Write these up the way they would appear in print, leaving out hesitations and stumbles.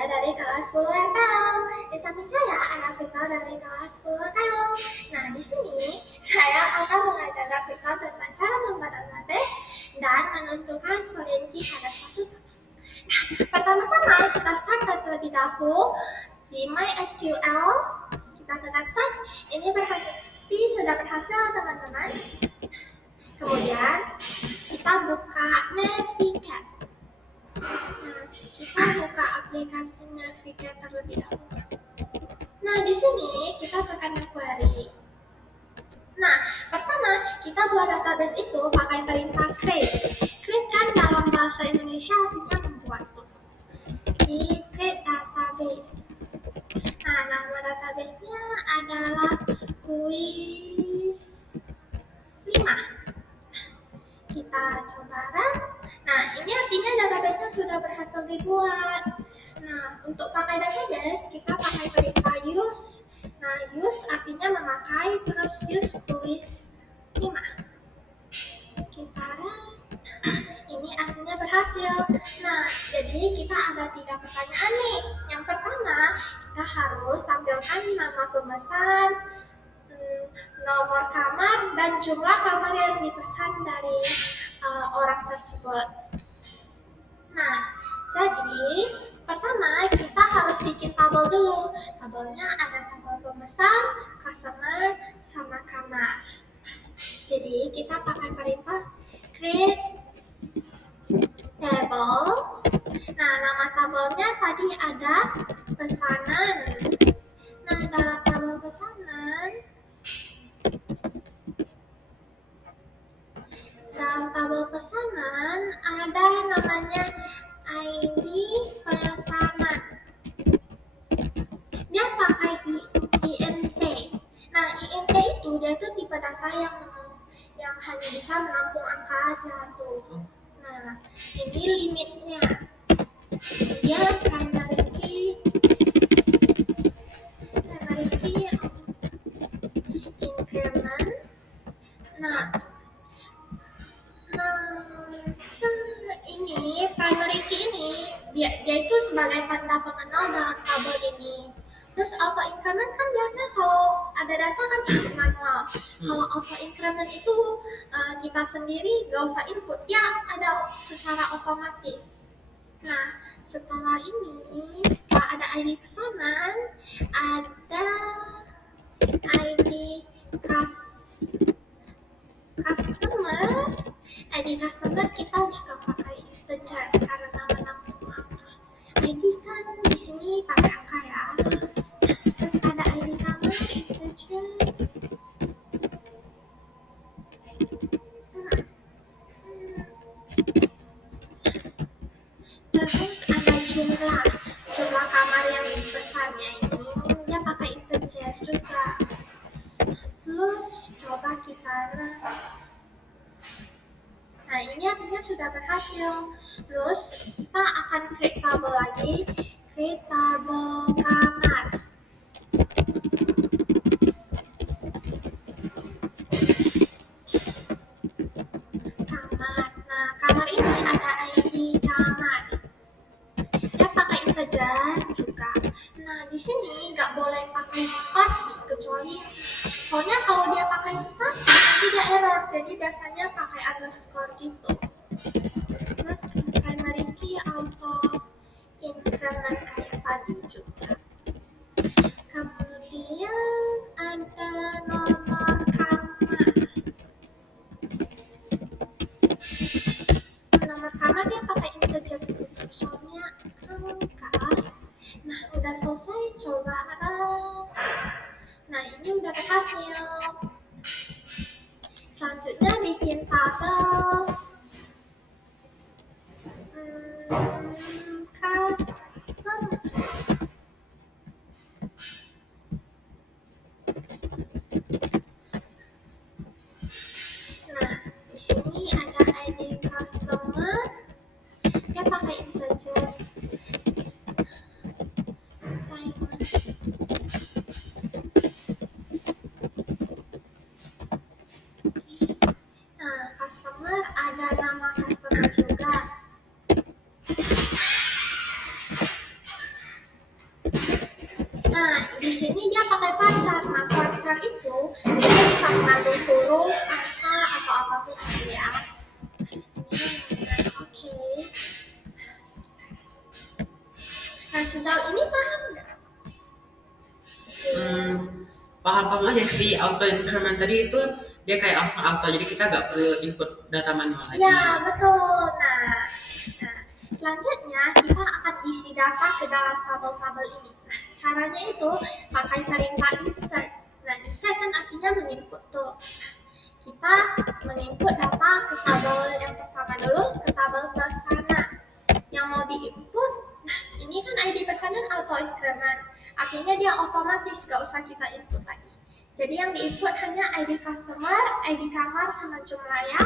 Saya dari kelas 10 RPL. Di samping saya ada Vito dari kelas 10 RPL. Nah, di sini saya akan mengajarkan Vito tentang cara membuat database dan menentukan foreign key pada suatu tabel. Nah, pertama-tama kita start terlebih dahulu di MySQL. Kita tekan start. Ini berarti sudah berhasil, teman-teman. Kemudian kita buka Navigate. Nah, kita buka aplikasi Navigate terlebih dahulu. Nah, di sini kita tekan query. Nah, pertama kita buat database itu pakai perintah create. Create kan dalam bahasa Indonesia artinya membuat tuh. Di create database. Nah, nama database-nya adalah quiz 5. Kita coba run. Nah, ini artinya database-nya sudah berhasil dibuat. Nah, untuk pakai database, kita pakai perintah use. Nah, use artinya memakai, terus use quiz 5. Kita run. Ini artinya berhasil. Nah, jadi kita ada 3 pertanyaan nih. Yang pertama, kita harus tampilkan nama pemesan, nomor kamar, dan jumlah kamar yang dipesan dari orang tersebut. Nah, jadi pertama kita harus bikin tabel dulu. Tabelnya ada tabel pemesan, customer, sama kamar. Jadi kita pakai perintah create table. Nah, nama tabelnya tadi ada pesanan. Nah, dalam tabel pesanan, ada namanya ID pesanan. Dia pakai INT. Nah, INT itu dia tuh tipe data yang hanya bisa menampung angka aja tuh. Nah, ini limitnya. Dia primary key increment. Nah, ini primary key ini dia itu sebagai tanda pengenal dalam tabel ini. Terus auto increment kan biasanya kalau ada data kan input manual. Kalau auto increment itu kita sendiri gak usah input, ya ada secara otomatis. Nah, setelah ada ID pesanan, ada ID customer. ID customer kita juga pakai integer karena menampung angka. ID kan di sini pakai angka ya. Terus ada ID kamar integer. Terus ada jumlah kamar yang dipesannya ini dia pakai integer juga. Terus coba kita run. Nah, ini artinya sudah berhasil. Terus kita akan create tabel lagi. Create tabel kamar. Nah, kamar ini ada ID kamar. Dia pakai integer juga. Nah, di sini nggak boleh pakai spasi kecuali soalnya kalau dia pakai spasi nanti dia error. Jadi biasanya pakai underscore gitu. Terus primary key auto increment kayak tadi juga. Kemudian ada nomor kamar. Nomor kamar dia pakai integer soalnya angka. Nah, udah selesai, coba run. Nah, ini udah berhasil. Selanjutnya bikin tabel custom. Nah, di sini ada ID customer. Dia pakai integer. Nah, customer ada nama customer juga. sini dia pakai varchar. Nah, varchar itu dia bisa mengandung huruf, angka, atau apapun itu ya. Oke. Nah, sejauh ini paham nggak? Paham-paham aja sih. Auto increment tadi itu dia kayak langsung auto, jadi kita nggak perlu input data manual lagi. Ya, betul. Nah, selanjutnya kita akan isi data ke dalam tabel-tabel ini. Nah, caranya itu pakai perintah insert. Nah, insert kan artinya menginput tuh. Kita menginput data ke tabel yang pertama dulu, ke tabel pesanan. Yang mau diinput, nah ini kan ID pesanan auto increment. Artinya dia otomatis, gak usah kita input lagi. Jadi yang diinput hanya ID customer, ID kamar, sama jumlah ya.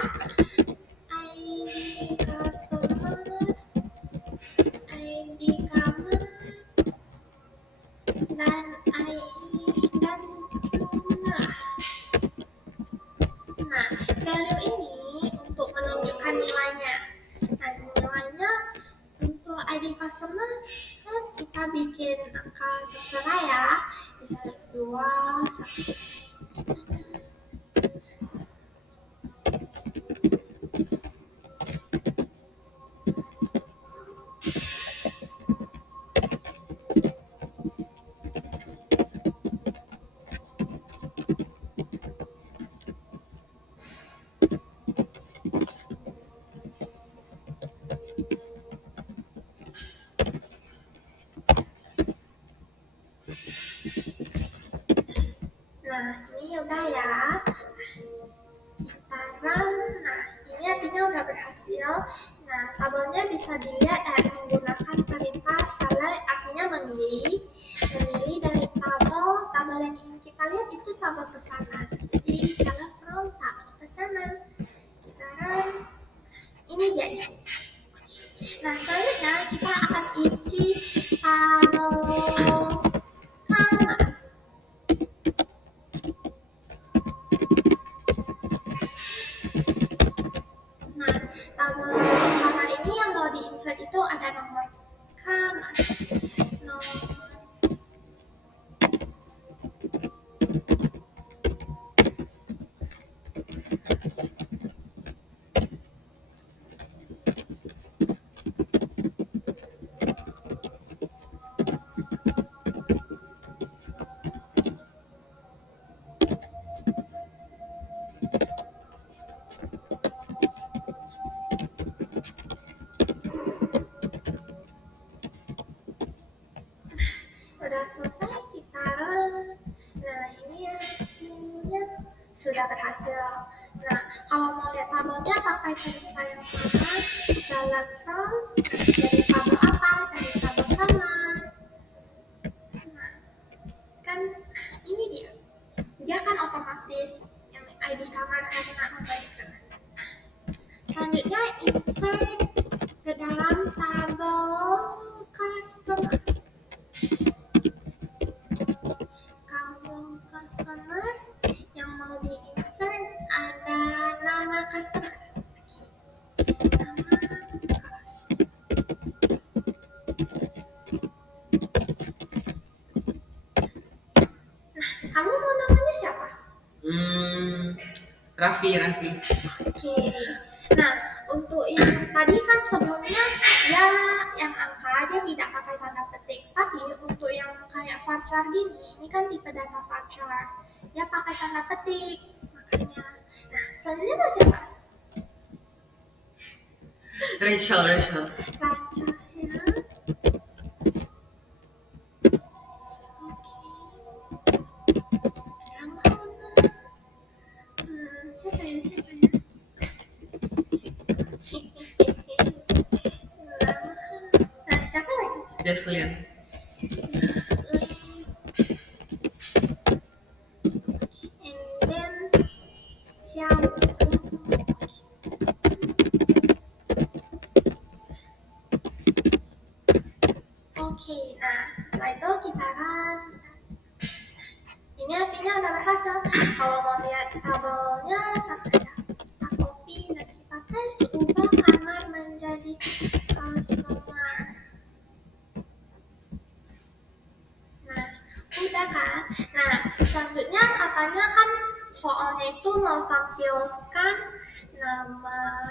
ID customer, ID kamar, dan dan jumlah. Nah, value ini untuk menunjukkan nilainya. Nah, nilainya untuk ID customer kan kita bikin angka terserah ya, misalnya 2, 1. Nah, ini udah ya. Kita run. Nah, ini artinya udah berhasil. Nah, tabelnya bisa dilihat menggunakan perintah select, artinya memilih dari tabel yang ingin kita lihat itu tabel pesanan. Jadi select from tabel pesanan. Kita run. Ini dia isi. Nah, selanjutnya kita akan isi tabel kamar. Nah, tabel kamar ini yang mau di-insert itu ada nomor kamar. Udah selesai, kita run. Nah, ini artinya sudah berhasil. Nah, kalau mau lihat tabelnya pakai perintah yang sama, select from, dari tabel apa, dari tabel kamar. Nah, kan ini dia kan otomatis yang ID kamar karena membalikan. Selanjutnya insert ke dalam tabel customer. Kalau customer yang mau di-insert ada nama customer. Kamu mau namanya siapa? Raffi. Oke. Nah, untuk yang tadi kan sebelumnya ya yang angka dia tidak pakai tanda petik. Tapi untuk yang kayak varchar gini, ini kan tipe data varchar. Dia pakai tanda petik. Makanya. Nah, selanjutnya mau siapa? Rachel. Rachel ya. Siapa ya? Nah, siapa lagi? Jesslyn. And then siapa? Oke, nah setelah itu kita run. Ini artinya udah berhasil. Kalau mau lihat tabelnya sama aja. Kita copy dan kita paste, ubah kamar menjadi customer. Nah, udah kan? soalnya itu mau tampilkan nama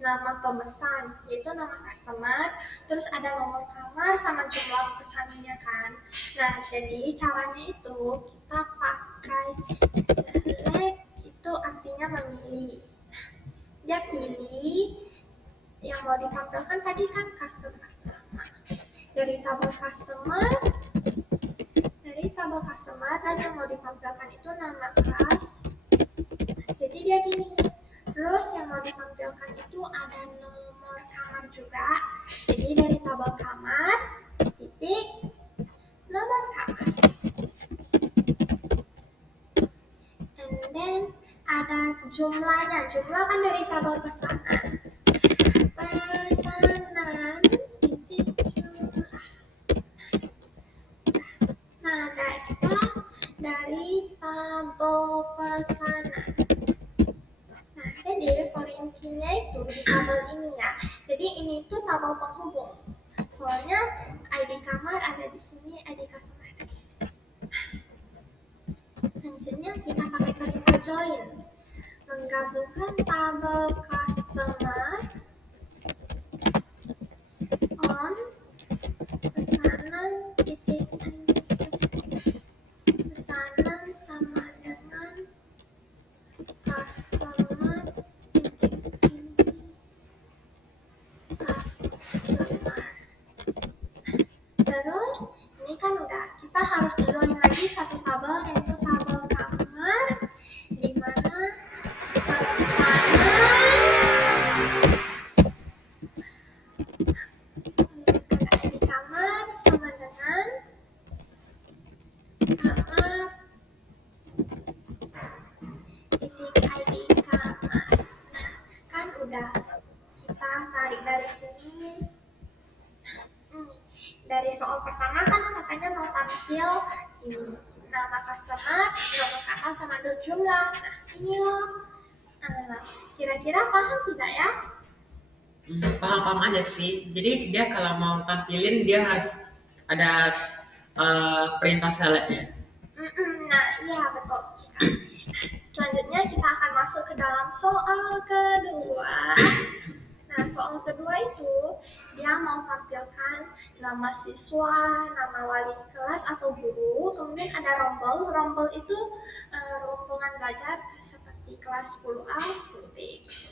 nama pemesan, yaitu nama customer, terus ada nomor kamar sama jumlah pesanannya kan. Nah, jadi caranya itu kita pakai select, itu artinya memilih. Dia pilih yang mau ditampilkan tadi kan customer. Dari tabel customer dan yang mau ditampilkan itu nama kas. Jadi dia gini. Terus yang mau ditampilkan itu ada nomor kamar juga. Jadi dari tabel kamar, titik, nomor kamar. And then ada jumlahnya. Jumlah kan dari tabel pesanan. Pesanan, titik, jumlah. Nah, kita dari tabel pesanan. Nah, jadi foreign key-nya itu di tabel ini ya. Jadi ini tuh tabel penghubung. Soalnya ID kamar ada di sini, ID customer ada di sini. Selanjutnya kita pakai perintah join. Menggabungkan tabel customer on pesanan titik pesanan sama dengan customer titik customer. Terus ini kan udah, kita harus join lagi satu tabel yaitu tabel kamar, di mana pesanan di kamar sama dengan kamar titik ID kamar. Nah, kan udah kita tarik dari sini. Dari soal pertama kan katanya mau tampil ini nama customer, nomor kamar sama jumlah. Nah, ini loh. Kira-kira paham tidak ya? Paham-paham aja sih. Jadi dia kalau mau tampilin dia harus ada perintah select-nya. Nah, iya betul. Selanjutnya kita akan masuk ke dalam soal kedua. Nah, soal kedua itu dia mau tampilkan nama siswa, nama wali kelas atau guru, kemudian ada rombel. Rombel itu rombongan belajar seperti kelas 10A, 10B gitu.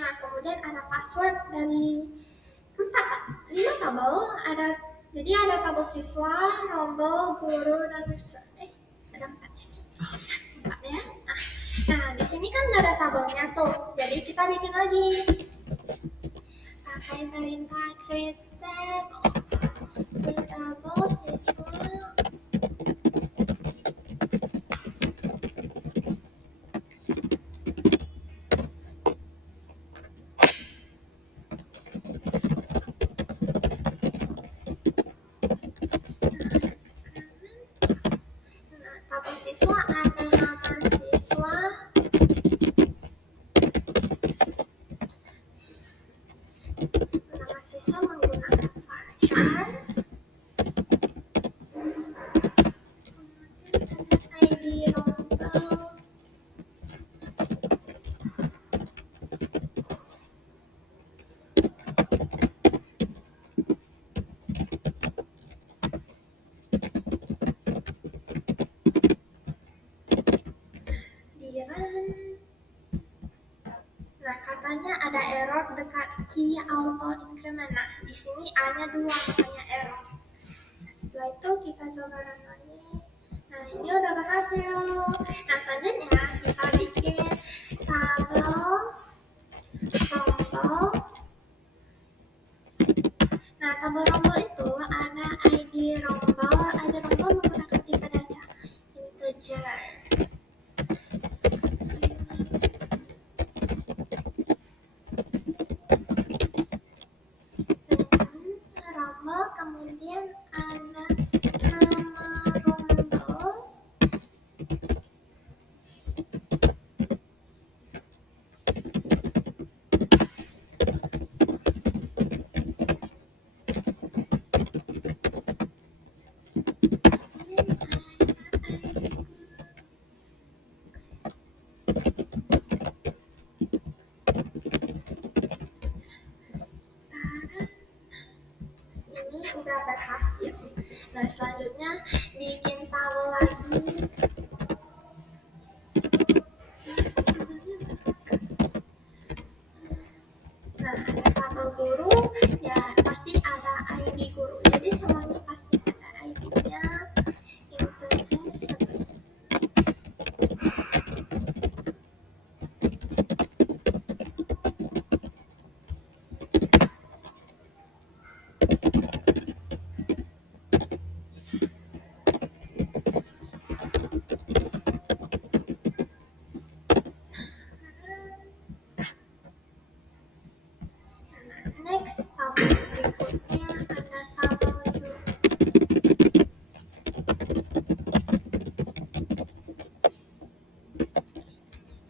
Nah, kemudian ada password dari 5 tabel, jadi ada tabel siswa, rombel, guru, dan user. Ada 4 jadi. 4 ya. Nah, di sini kan nggak ada tabelnya tuh, jadi kita bikin lagi. Pakai perintah create table siswa. Nah, tabel siswa ada nama siswa, menggunakan varchar. Kemudian ada ID rombel. Di run. Nah, katanya ada error dekat key auto increment. Nah, di sini A-nya 2, makanya error. Nah, setelah itu kita coba run lagi. Nah, ini udah berhasil. Nah, selanjutnya kita bikin tabel rombel. Nah, tabel rombel itu ada ID rombel menggunakan tipe data integer. Rombel, kemudian ada nama rombel. udah berhasil. Nah, selanjutnya bikin tabel lagi. Nah, ada tabel guru, ya pasti ada ID guru. Jadi semuanya pasti ada ID-nya, integer seperti next tabel berikutnya ada tabel guru.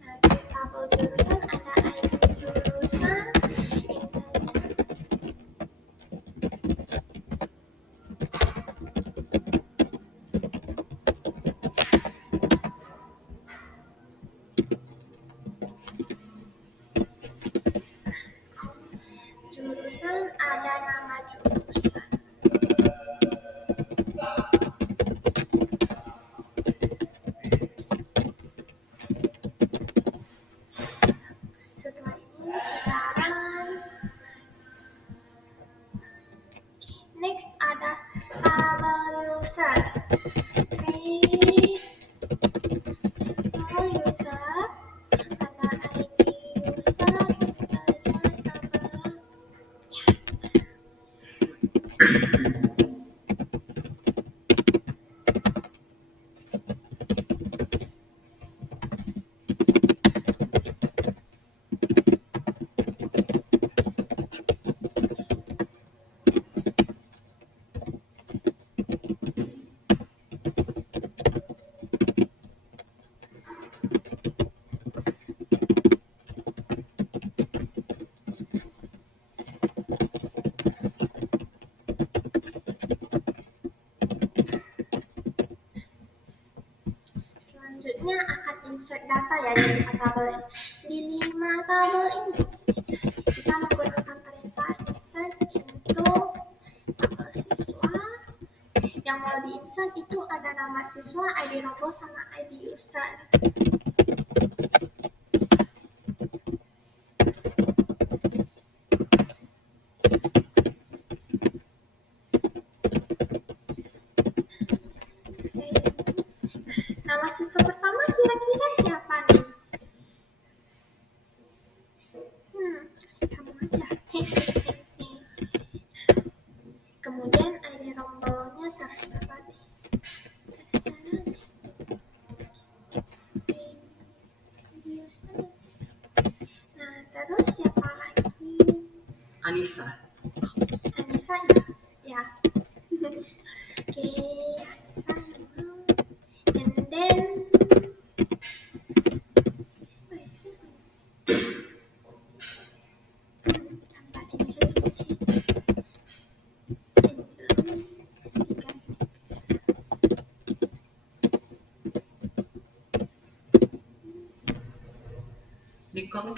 Nah, di tabel jurusan ada ID jurusan, integer. Jurusan ada nama jurusan. Setelah ini kita run. Next ada tabel user. Create tabel user. Ada ID user, integer sama. Selanjutnya akan insert data ya di 5 tabel ini. Di 5 tabel ini kita menggunakan perintah insert into tabel siswa. Yang mau di-insert itu ada nama siswa, ID rombel, sama ID user. Nama siswa pertama kira-kira siapa nih? Kamu aja. Kemudian ID rombelnya terserah deh. Nah, terus siapa lagi? Anissa. Anissa ya. Oke, Anissa. And then Nicole.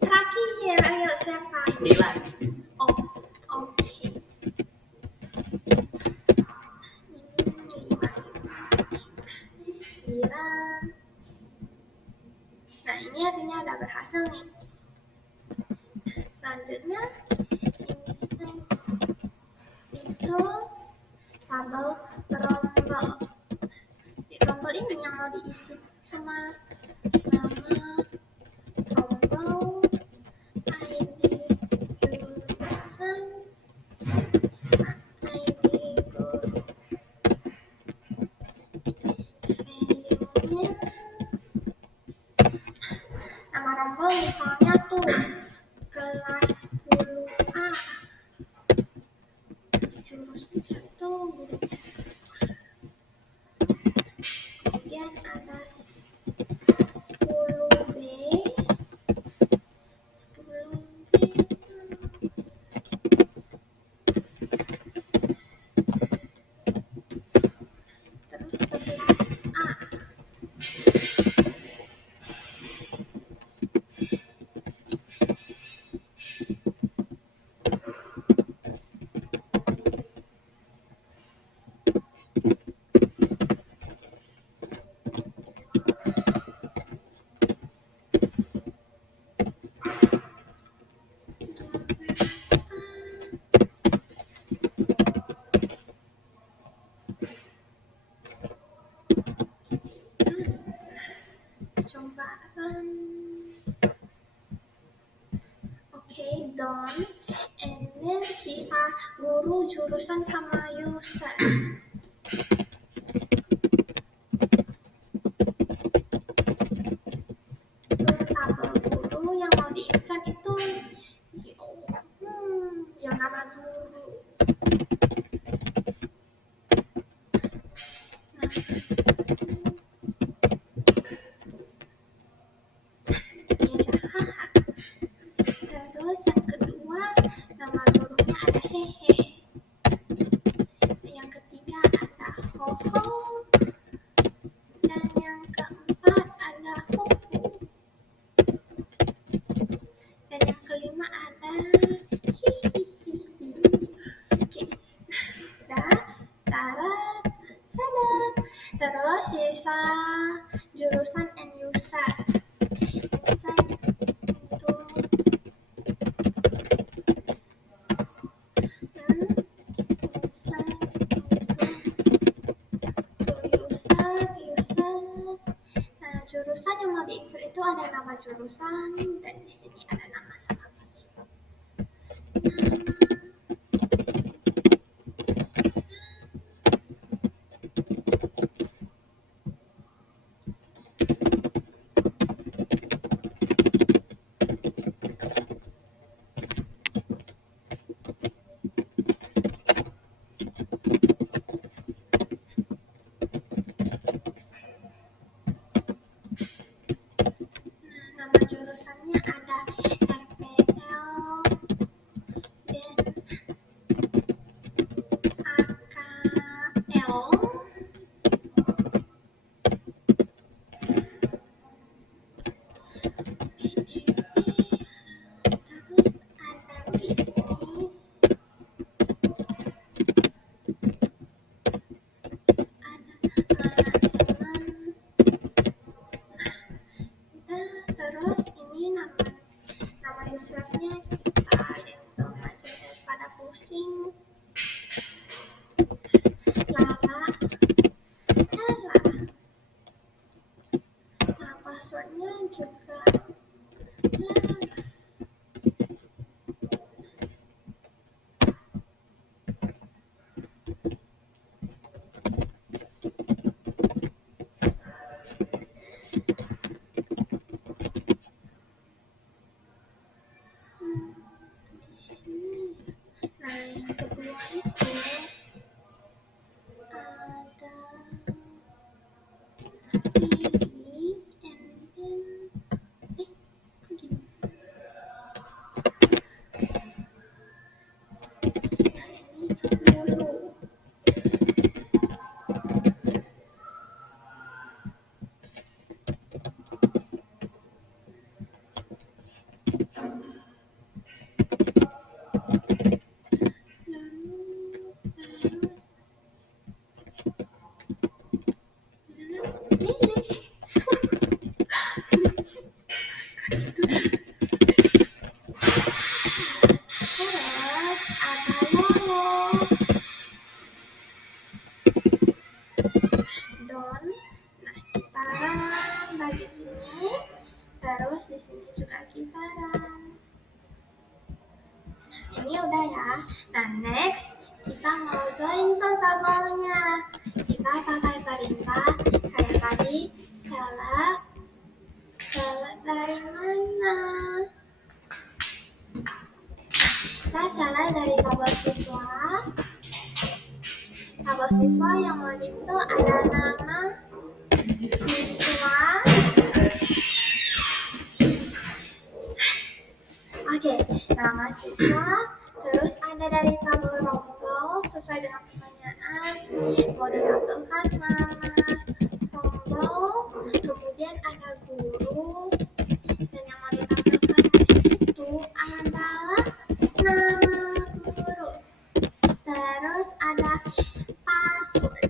Terakhir, ayo siapa? Nila. Oh, oke. Iran. Nah, ini artinya udah berhasil nih. Selanjutnya, insert itu tabel rombel. Di rombel ini yang mau diisi sama nama rombel, ID jurusan, ID guru. Value-nya nama rombel misalnya tuh kelas 10A. Jurusan 1 guru. Kemudian ada 10B. 10B. Terus 11A. percobaan. Oke, done. And then sisa guru, jurusan, sama user. Tabel guru yang mau diinsert itu yang nama guru. Terus yang kedua, nama gurunya ada hehe. Yang ketiga ada hoho. Dan yang keempat ada kuku. Dan yang kelima ada hihihihi. Oke. Terus sisa jurusan and user. User jurusan yang mau diinsert itu ada nama jurusan dan di sini ada nama sama password. Nama jurusannya ada RPL dan AKL. Terus ada bisnis, ada manajemen. Terus ini nama usernya kita random aja daripada pusing. Lala. Nah, passwordnya juga Lala. Di sini. Nah, yang kedua itu ada Lily and then kok gini? Nah, ini guru. Bagi sini, terus di sini juga kita run. Ini udah ya. Nah, next kita mau join ke tabelnya. Kita pakai perintah kayak tadi, select dari mana? Kita select dari tabel siswa. Tabel siswa yang mau itu ada nama siswa. Oke, nama siswa. Terus ada dari tabel rombel sesuai dengan pertanyaan. Mau ditampilkan nama rombel, kemudian ada guru, dan yang mau ditampilkan itu adalah nama guru. Terus ada password.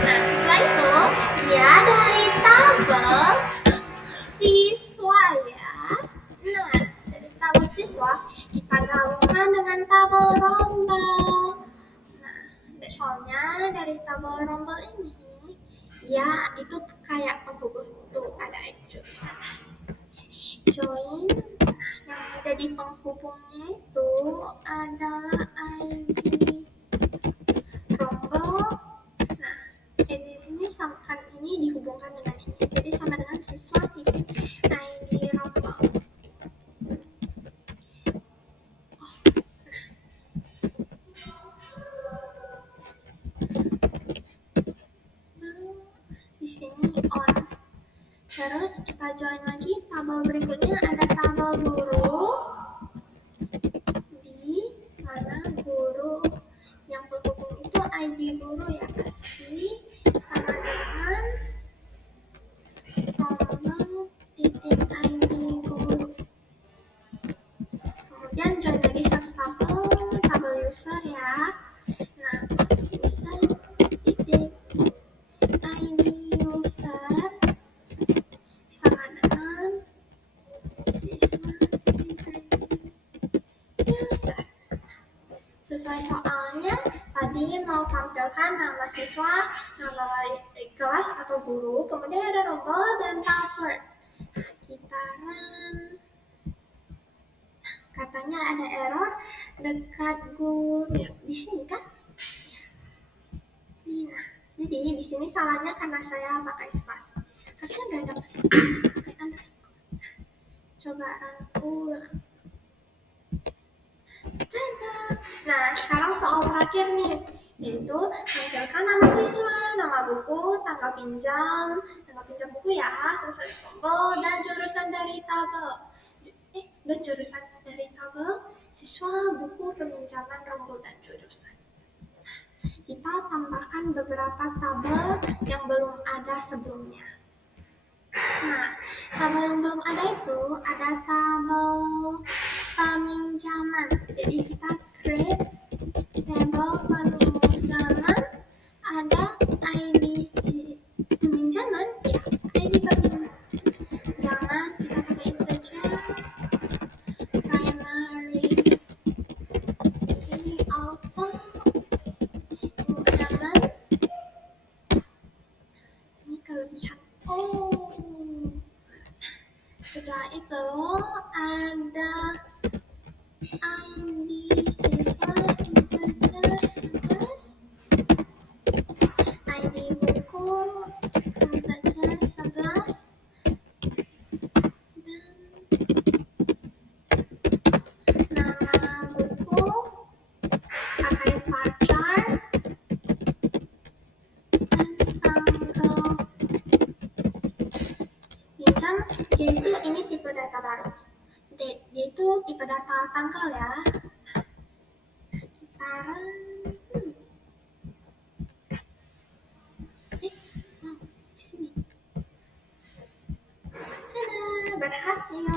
Nah, setelah itu ya dari tabel siswa ya. Nah, dari tabel siswa kita gabungkan dengan tabel soalnya dari tabel rombel ini dia itu kayak penghubung tuh ada jurusan join. Yang jadi penghubungnya itu adalah ID rombel. Nah, ini kan ini dihubungkan dengan ini, jadi sama dengan siswa titik ID rombel. Di sini on. Terus kita join lagi tabel berikutnya, ada tabel guru. Di mana guru yang penghubung itu ID guru ya pasti sama dengan rombel titik ID guru. Kemudian join lagi satu tabel user ya. Nah, user titik ID user sama dengan siswa titik ID user. Sesuai soalnya tadi mau tampilkan nama siswa, nama kelas atau guru, kemudian ada rombel dan password. Nah, kita run. Katanya ada error dekat guru di sini kan? Nah, jadi di sini salahnya karena saya pakai spasi. Harusnya nggak ada spasi, pakai underscore. Coba run ulang. Tada! Nah, sekarang soal terakhir nih, yaitu tampilkan nama siswa, nama buku, tanggal pinjam buku ya, terus ada tombol dan jurusan dari tabel. Dan jurusan dari tabel, siswa, buku, peminjaman, rombel, dan jurusan. Kita tambahkan beberapa tabel yang belum ada sebelumnya. Nah, tabel yang belum ada itu ada tabel peminjaman. Jadi kita create tabel peminjaman, ada ID peminjaman, ya ID peminjaman kita pakai integer primary auto pinjaman. Ini kelebihan. Setelah itu ada ID siswa integer 11, ID buku integer 11, dan nama buku pakai varchar, dan tanggal pinjam, yaitu ini tipe data baru, yaitu tipe data tanggal ya. Kita run. Di sini. Tada, berhasil.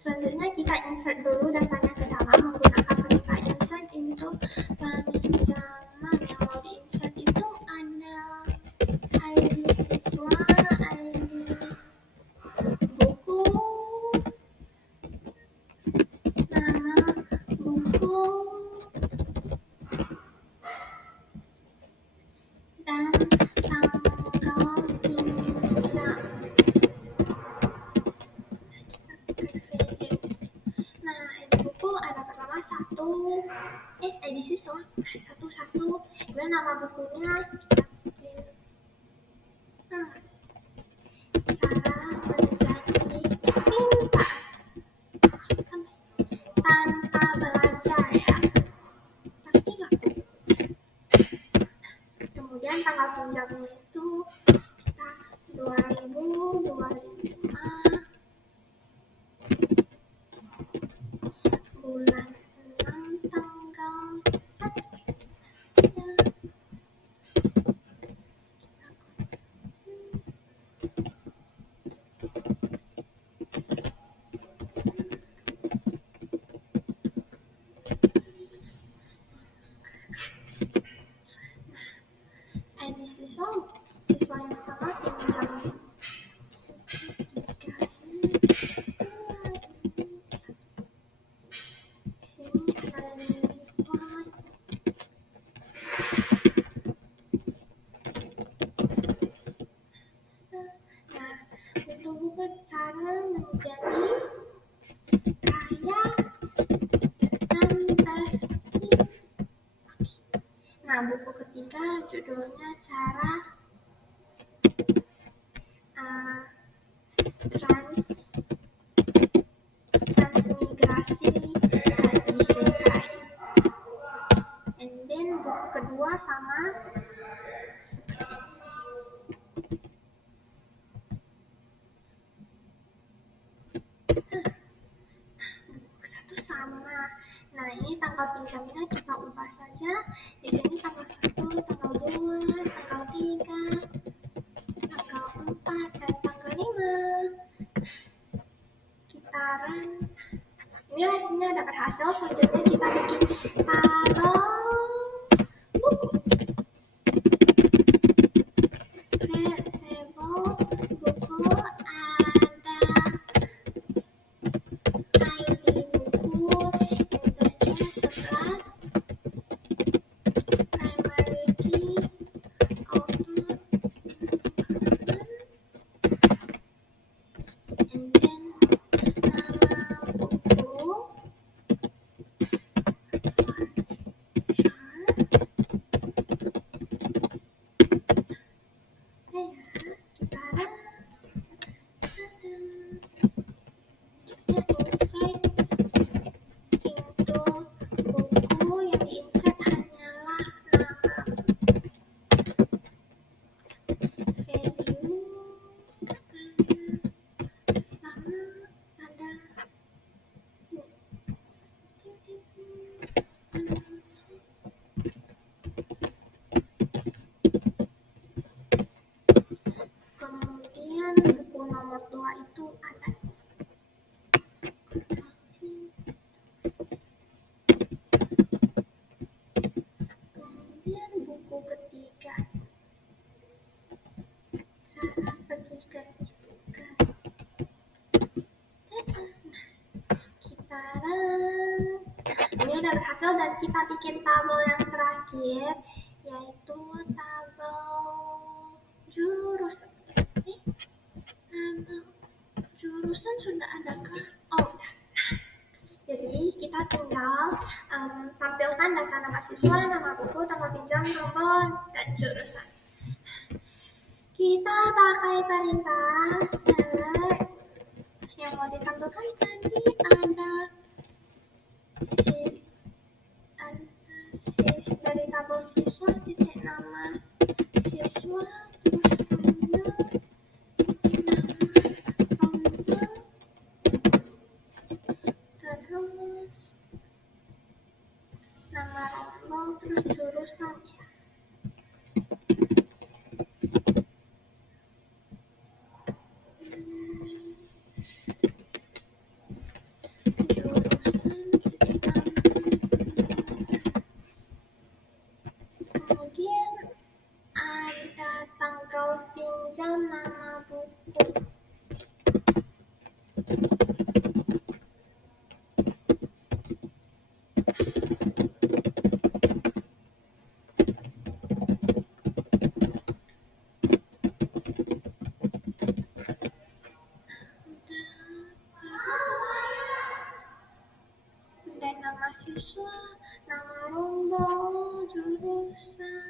Selanjutnya kita insert dulu datanya ke dalam menggunakan perintah insert into peminjaman. Yang mau di insert itu ada ID siswa, ID buku, nama buku, dan tanggal pinjam. Nah, ID buku ada pertama ID siswa satu, kemudian nama bukunya kita bikin cara menjadi pintar tanpa belajar ya, pasti laku. Kemudian tanggal pinjamnya itu kita 2025 bulan 6 tanggal 1. ID siswa yang sama pinjam 3 ini 2 ini 1. Sini ada 5. cara menjadi kaya dan tertinggi. Nah, buku ketiga judulnya cara transmigrasi ke isekai. And then buku kedua sama seperti buku satu sama. Nah, ini tanggal pinjamnya kita ubah saja. Di sini tanggal 1, tanggal 2, tanggal 3, tanggal 4, dan tanggal 5. Kitaran. Ini akhirnya dapat hasil. Selanjutnya kita bikin tabel buku. Tabel buku ada ID buku, integer 11, primary key, author, and then nama buku, kitaran, insert into buku. Yang diinsert hanyalah nama, value, sama ada kemudian buku nomor 2 itu ada kemudian buku ketiga cara pergi ke isekai. Kitaran. Ini udah berhasil dan kita bikin tabel yang terakhir, yaitu tabel jurusan. Tabel jurusan sudah adakah? Oh, udah. Jadi kita tinggal tampilkan data nama siswa, nama buku, tanggal pinjam, tabel, dan jurusan. Kita pakai perintah select. Yang mau ditampilkan tadi ada dari tabel siswa, titik nama siswa, terus tanggal, titik nama rombel, terus nama rombel, terus jurusan ya. Kemudian ada tanggal pinjam, nama buku. Dan nama siswa, nama rombel, jurusan.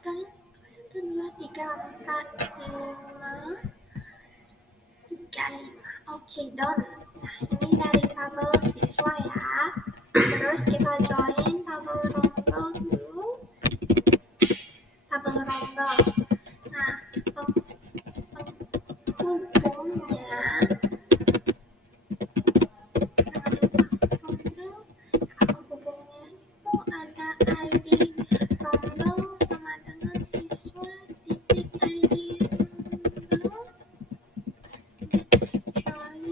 Kan 1, 2, 3, 4, 5, 3, 5. Oke, done. Nah, ini dari tabel siswa ya. Terus kita join tabel rombel dulu. Tabel rombel. Nah, penghubungnya itu ada ID rombel sama dengan siswa titik ID rombel, join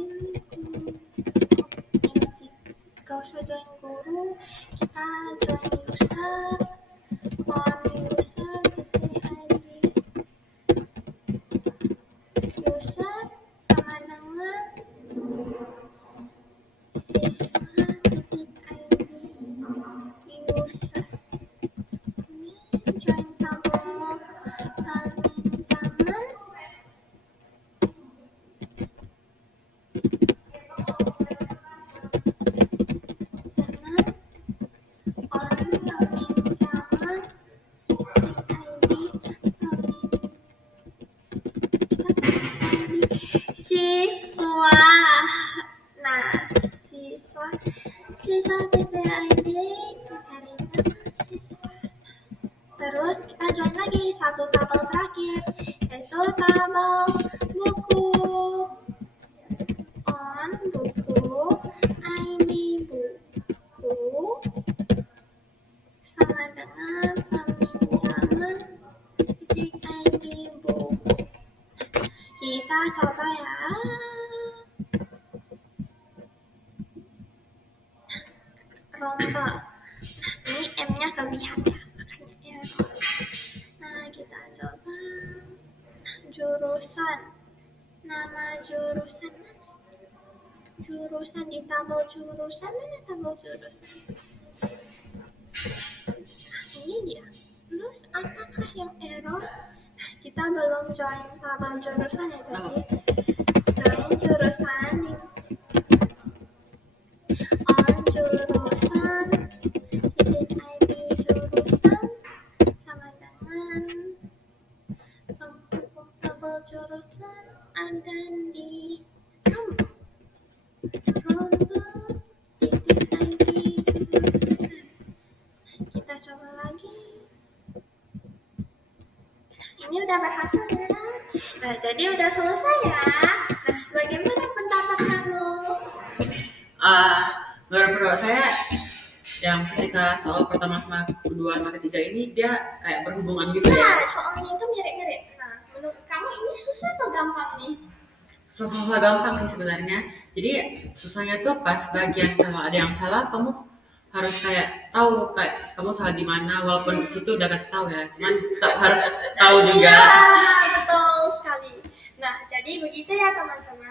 guru. Gak usah join guru, kita join user, on user titik ID user sama dengan siswa titik ID user. Ini join tabel pinjaman Mahasiswa. Terus kita join lagi satu tabel terakhir, yaitu tabel buku. On buku, ID buku sama dengan peminjaman titik ID buku. Kita coba ya. Rombel. Ini M-nya kelebihan ya, makanya error. Nah, kita coba jurusan. Nama jurusan mana? Jurusan di tabel jurusan mana tabel jurusan? Nah, ini dia. Terus apakah yang error? Kita belum join tabel jurusan ya, jadi join jurusan di on jurusan titik ID jurusan sama dengan tabel jurusan ada di rombel titik ID jurusan. Kita coba lagi. Ini udah berhasil ya. Nah, jadi udah selesai ya. Nah, bagaimana pendapat kamu? Menurut pendapat saya yang ketika soal pertama sama kedua sama ketiga ini dia kayak berhubungan gitu ya. Nah, soalnya itu mirip-mirip. Nah, menurut kamu ini susah atau gampang nih? Susah gampang sih sebenarnya. Jadi susahnya tuh pas bagian kalau ada yang salah kamu harus kayak tahu kayak kamu salah di mana, walaupun itu udah kasih tahu ya, cuman harus tahu juga. Iya, betul sekali. Nah, jadi begitu ya teman-teman.